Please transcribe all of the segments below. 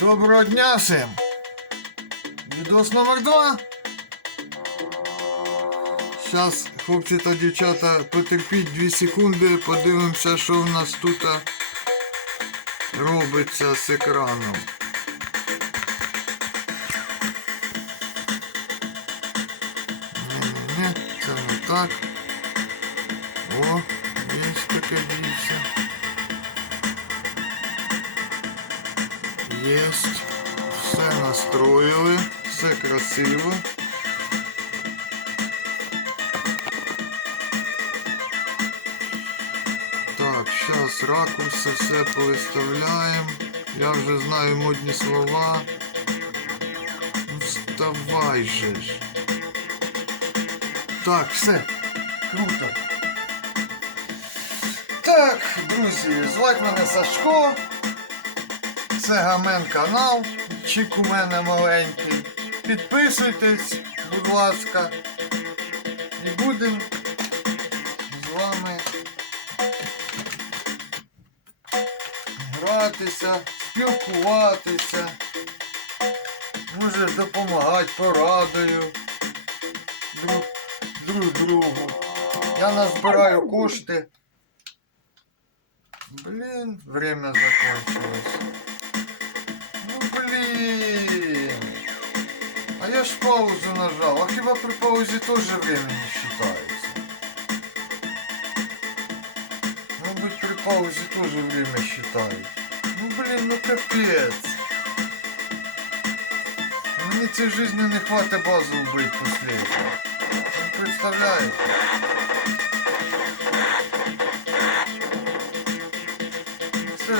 Доброго дня всім! Відос номер два. Зараз, хлопці та дівчата, потерпіть 2 секунди, подивимося, що в нас тут робиться з екраном. Ні-ні-ні, це не так. О, є таке дійсно. Есть. Все настроїли, все красиво. Так, зараз ракурси все повиставляємо. Я вже знаю модні слова. Вставай же ж. Так, все. Круто. Так, друзі, звати мене Сашко. Це Гамен канал, чик у мене маленький. Підписуйтесь, будь ласка. І будемо з вами гратися, спілкуватися. Може допомагати порадою друг, друг другу. Я назбираю кошти. Блін, время закончилось. Ну блин. А я ж паузу нажал. А хіба при паузі тоже время не считается? Мабуть, при паузе тоже время считают. Ну блин, ну капец. Мені цієї жизни не хватит базу убить после этого. Не представляете? Це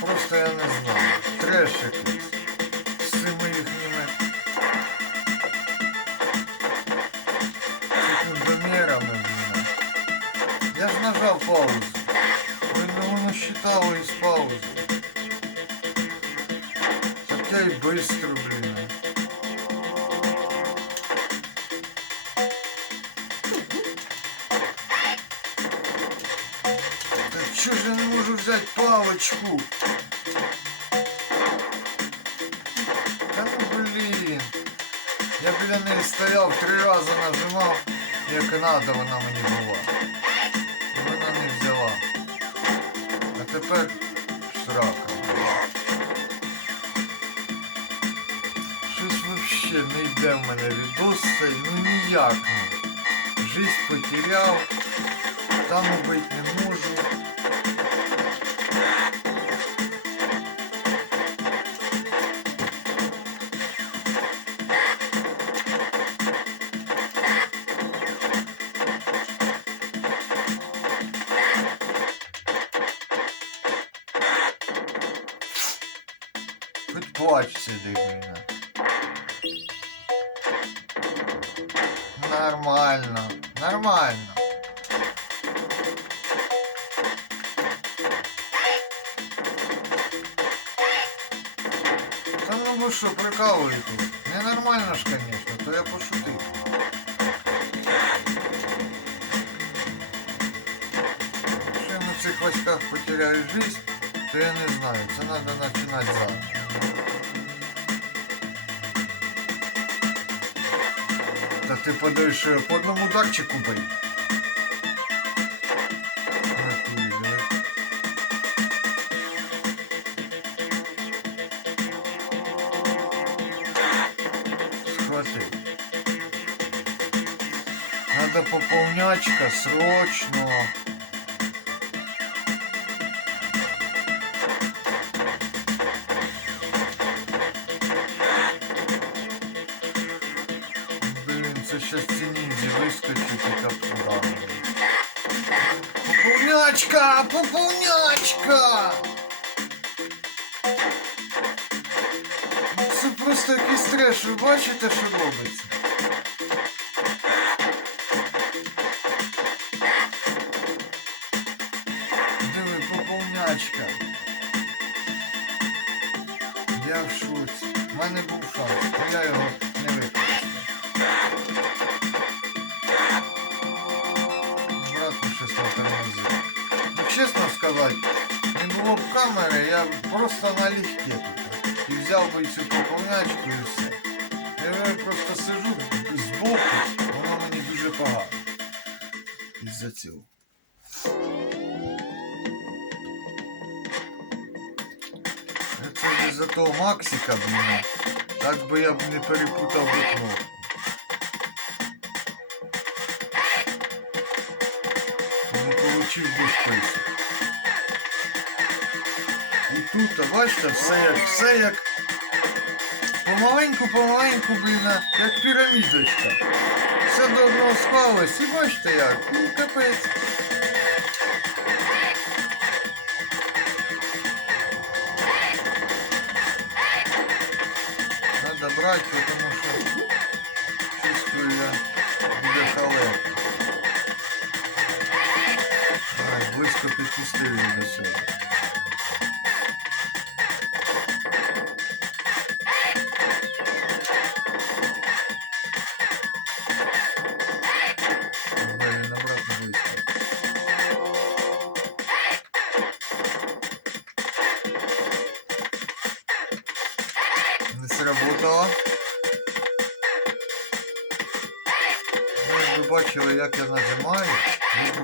просто я не знаю. Треш. Видно, воно считало із паузи. Так я і быстро, блін. Так чого ж я не можу взяти палочку? Та ну блін. Я біля неї стояв, три рази нажимав, як надо вона мені була. Тепер срака. Щось вообще не йде в мене відос ну ніяк не. Жизнь потеряв, там убить не можу. Плач сиди, блин. Нормально, нормально. Та ну ви що, прикалуєтесь? Ненормально ж, конечно, то я пошутив. Якщо я на цих очках потеряю жизнь, то я не знаю, це треба починати заново. Ти подивись, що я по одному ударчику бий. Натурі, диви. Схватив. Надо пополнячка срочно. Поповнячка! Поповнячка! Це просто якийсь треш, ви бачите, що робиться? Диви, поповнячка. Я в шоці. У мене був шанс, але я його не використав. Сказати, не було б камери, я просто налегке тут. і взяв би цю поповнячку і все. Я просто сижу збоку, воно мені дуже погано. Із-за цього. Це із-за того Максика, блін. Так би я б не перепутав кнопку. Не получив би список. Тут, бачите, все як, все як помаленьку, помаленьку, блін, як пірамідочка. Все до одного склалось, і бачите як, ну капець. Надо брать, потому что чувствую я буде халеп. Ай, близько підпустили до себе. Ви бачили, як я нажимаю, ви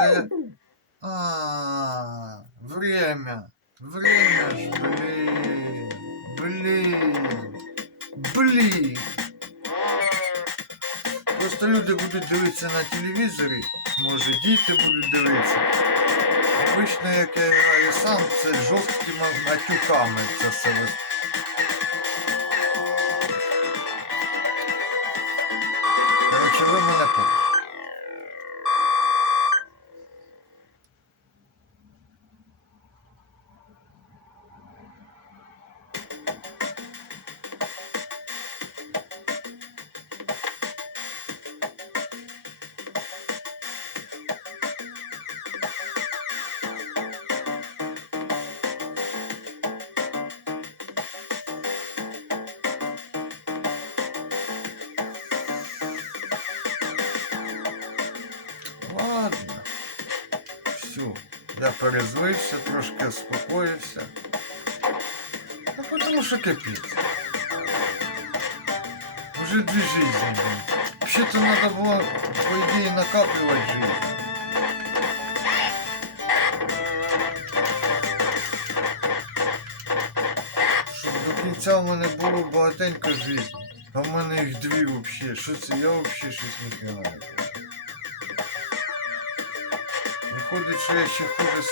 Це. А, время. Время ж, блин. Блин. Блин. Просто люди будуть дивитися на телевізорі, може діти будуть дивитися. Обично, як я граю сам, це жорсткими матюками це все. Коротше, ви мене Я перезвився, трошки успокоївся. Ну, потому що капець. Уже дві жизни. Вообще-то надо было, по идее, накапливать жизнь. Щоб до кінця в мене було багатенько жизнь. А в мене їх дві вообще. Що це? Я вообще щось не знаю. Виходить, що я ще хуже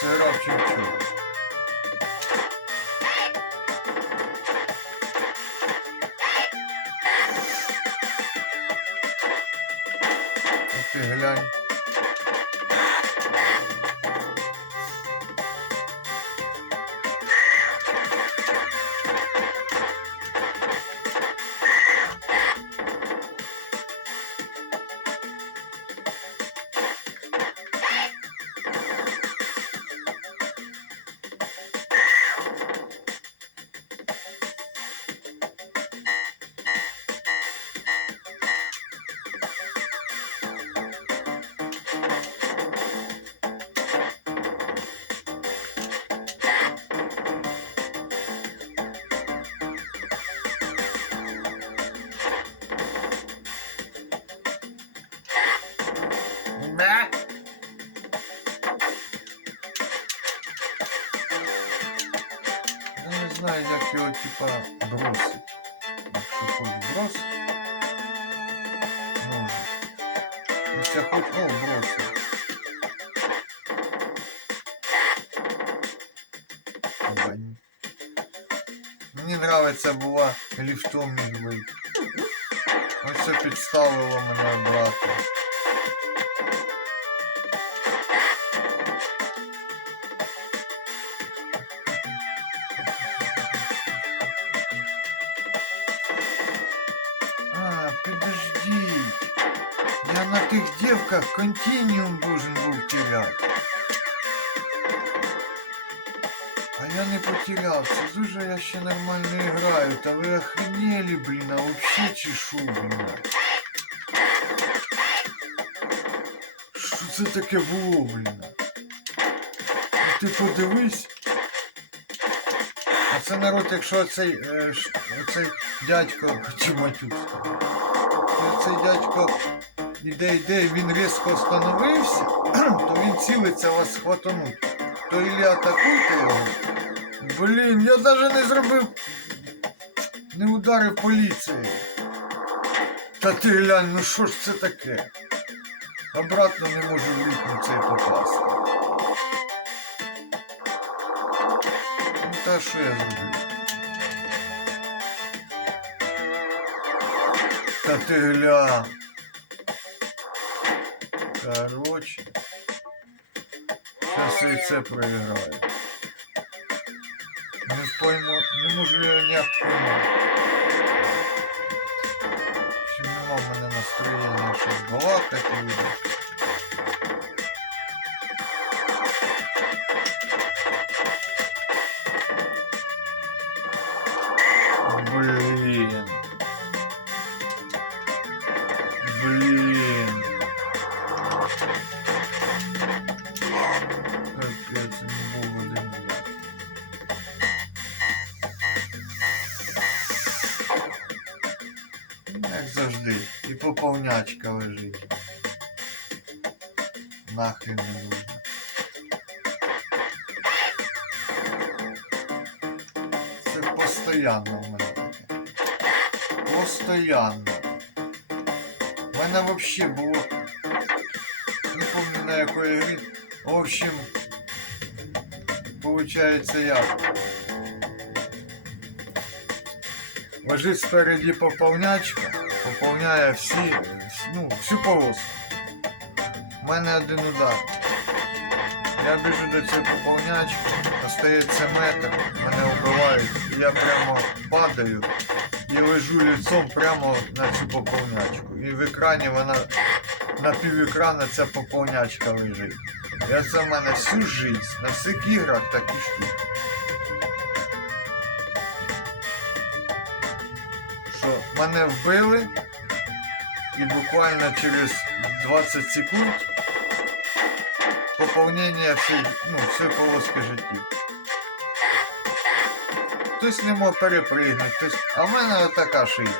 Я не знаю, як його типа бросить. Якщо хоч брос. Може. Якщо хоч о, бросить. Бань. мені нравиться, була ліфтом міг бути. Ось це підставило мене обратно. Я на тих девках континіум должен був терять. А я не потеряв. Це дуже я ще нормально граю. Та ви охренели, блін, а вообще чешу, блін. Що це таке було, блін? А ти подивись. А це народ, якщо цей, е, ш- оцей дядько, чи матюк, цей дядько іде, йде, він різко остановився, то він цілиться вас схватануть. То ілі атакуйте його. Блін, я навіть не зробив. Не ударив поліції. Та ти глянь, ну що ж це таке? Обратно не можу в ритм цей попасти. Ну та що я зроблю? Та ти гля. Короче. Сейчас я це проиграю. Не пойму, не можу я ніяк поймати. Ще нема в мене настроєння щось балакати. Поповнячка лежить. Нахрен не нужно. Це постоянно в мене таке. Постоянно. У мене взагалі було. Не пам'ятаю на якої грі. В общем, получается як. Лежить спереді поповнячка, поповняє всі, ну, всю полосу. У мене один удар. Я біжу до цієї поповнячки, остається метр, мене вбивають, і я прямо падаю і лежу лицом прямо на цю поповнячку. І в екрані вона на пів екрана ця поповнячка лежить. І це в мене всю жизнь, на всіх іграх такі штуки. Мене вбили, і буквально через 20 секунд поповнення всієї, ну, всієї полоски життів. Хтось не мог перепригнути, хтось... а в мене отака шиза.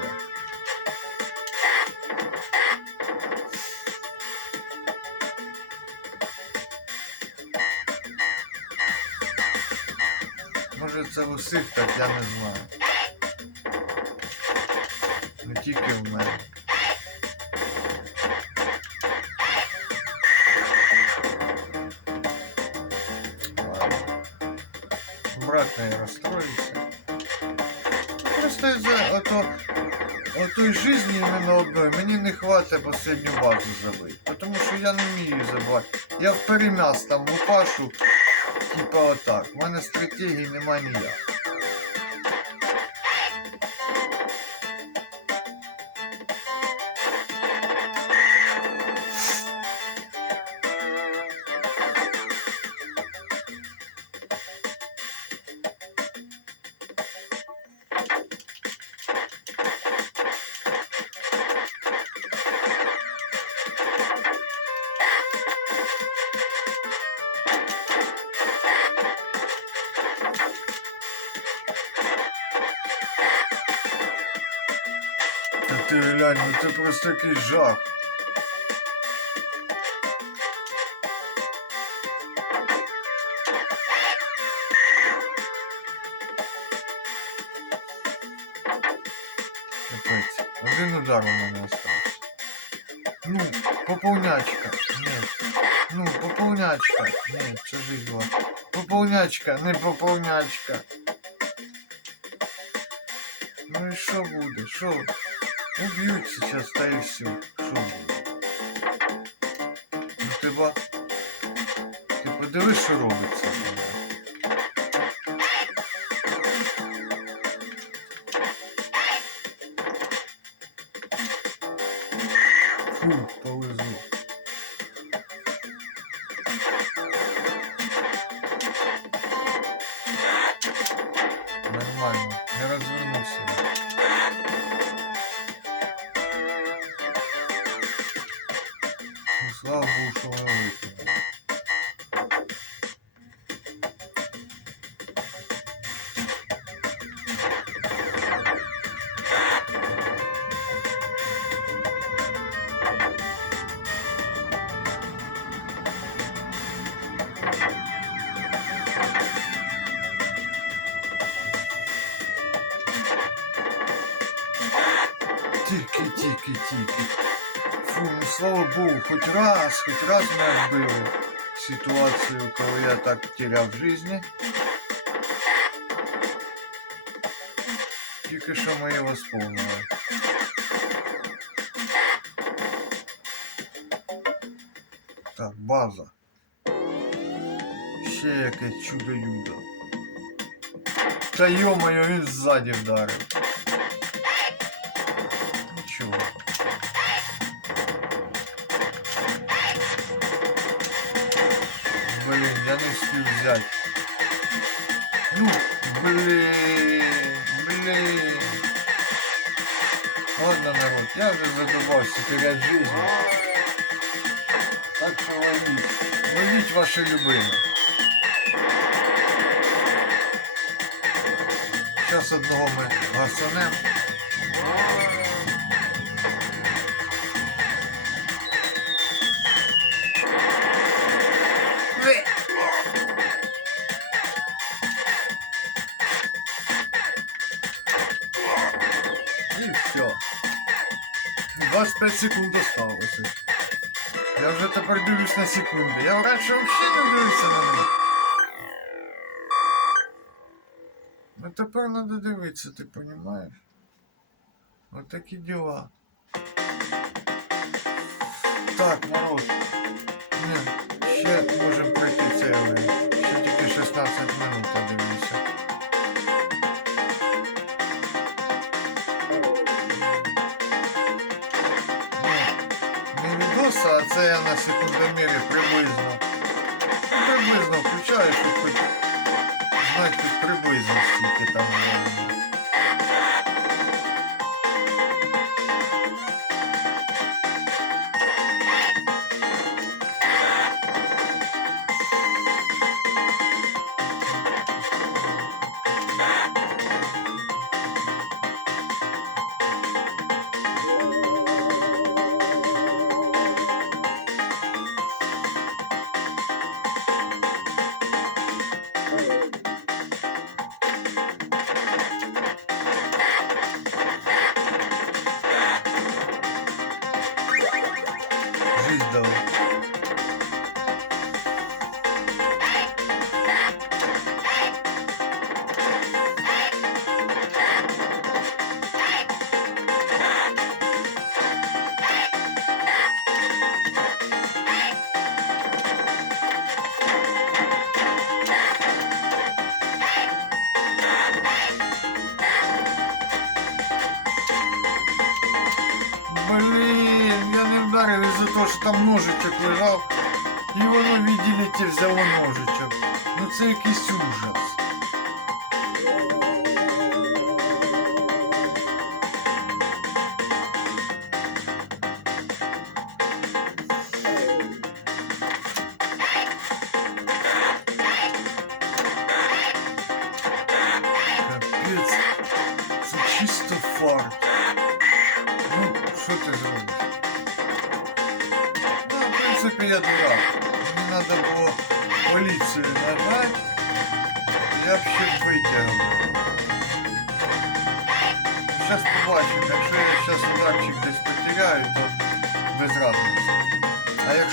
Може це усіх так, я не знаю. Не тільки в мене. Обратно я розстроївся. Просто із-за ото, отої жизни іменно одної мені не хватить последню базу забити. Тому що я не вмію забивати. Я в перемяс там лупашу, типа отак. У мене стратегії немає ніяк. Ну це просто якийсь жах. Капець. Один удар у мене остався. Ну, поповнячка. Ні. Ну, поповнячка. Ні, це жизнь. Поповнячка, не поповнячка. Ну і що буде? Що? Уб'ють сейчас, та і все. Що буде? Ну ты ба... Ти подивись, що робиться. Тільки, тільки, тільки. Фу, ну слава Богу, хоч раз, хоч раз ми отбили ситуацію, коли я так теряв в житті. Тільки що ми її восполнили. Так, база. Ще яке чудо-юдо. Та йо-моє, він ззаді вдарив. Встиг. Ну, блін, блін. Ладно, народ, я вже задумався терять жизнь. Так що ловіть. Ловіть ваше любиме. Зараз одного ми гасанем. 25 секунд осталося. Я вже тепер дивлюсь на секунди. Я раніше взагалі не дивився на них. Ну тепер треба дивитися, ти розумієш? Ось такі діла. Так, народ. Ні, ще можемо пройти рівень. Ще тільки 16 минут я це на секундомірі приблизно. Приблизно включаю, щоб знати приблизно скільки там Вдарив із-за то, що там ножичок лежав. І воно, виділите, взяло ножичок. Ну це якийсь ужас.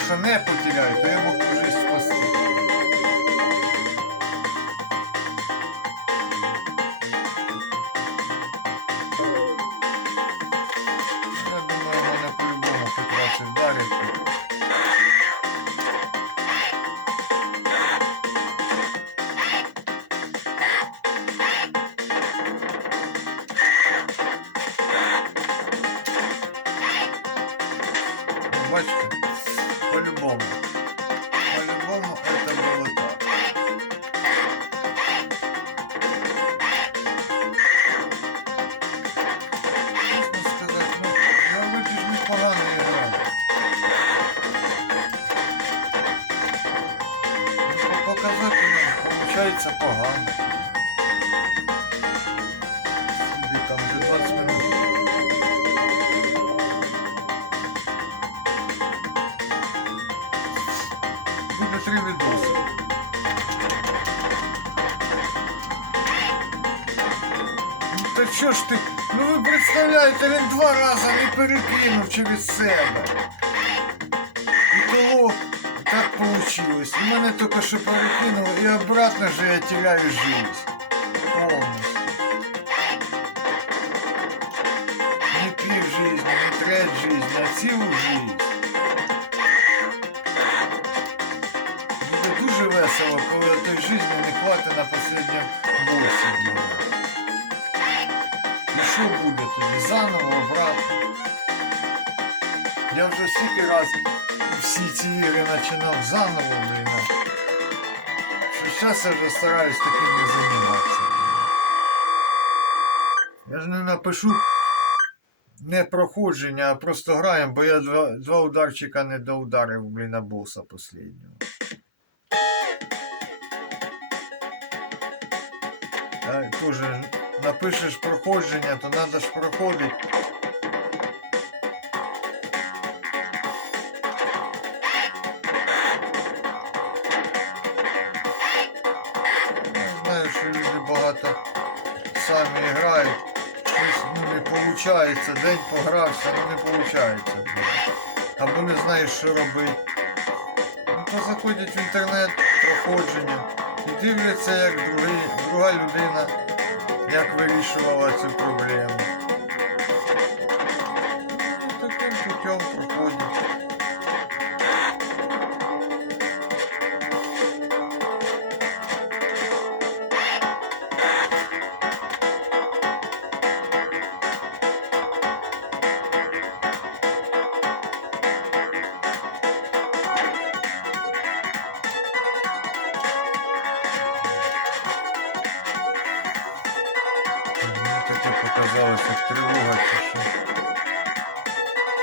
Якщо не потеряю, то я можу жизнь спасти. Показателям получається погано. Собі там вже 20 минут. Буде три відоси. Ну та що ж ти? Ну ви представляєте, він два рази не перекинув через себе. Получилось. І мене тільки що перекинуло, і обратно же я теряю жизнь. Повністю. Не пів жизни, не треть жизни, а цілу жизнь. Буде дуже весело, коли той жизни не хватить на последньому босі. І що буде тоді? Заново обратно. Я вже стільки раз всі ці ігри починав заново, блін. а Що зараз я вже стараюсь таким не займатися. Я ж не напишу не проходження, а просто граємо, бо я два, два ударчика не доударив, блін, на боса последнього. Тоже напишеш проходження, то треба ж проходити. Виходить, день погрався, але не виходить. Або не знаєш, що робити. Ну, то заходять в інтернет проходження і дивляться, як другий, друга людина як вирішувала цю проблему.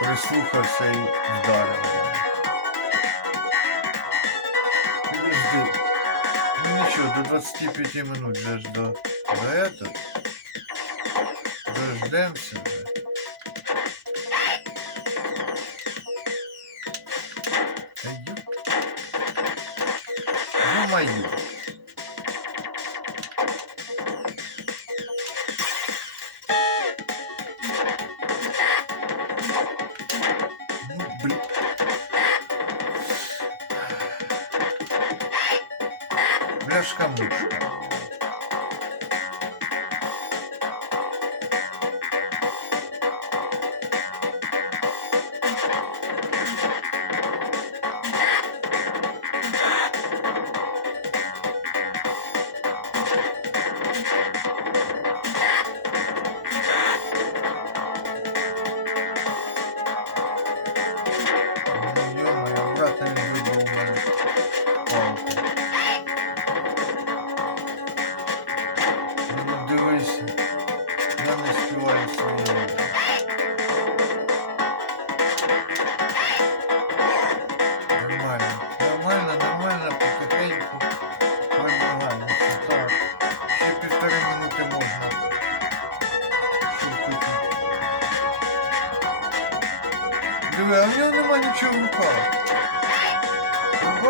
Прислухався і вдарив. Підожди. Ну нічого, до 25 минут же ж до, до этого. Дождемся. бля. Та ё- Ё-моё.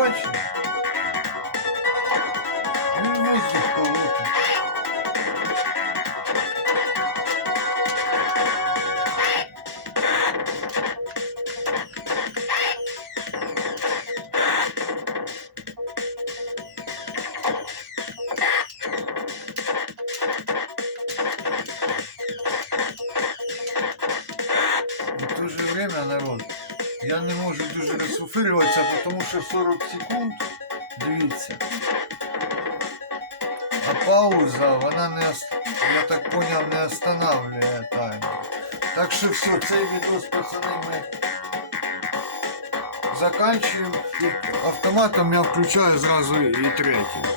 Ви що 40 секунд, дивіться. А пауза, вона не, ос- я так поняв, не останавливає таймер. Так що все, цей відос, пацани, ми заканчуємо і автоматом я включаю зразу і третій.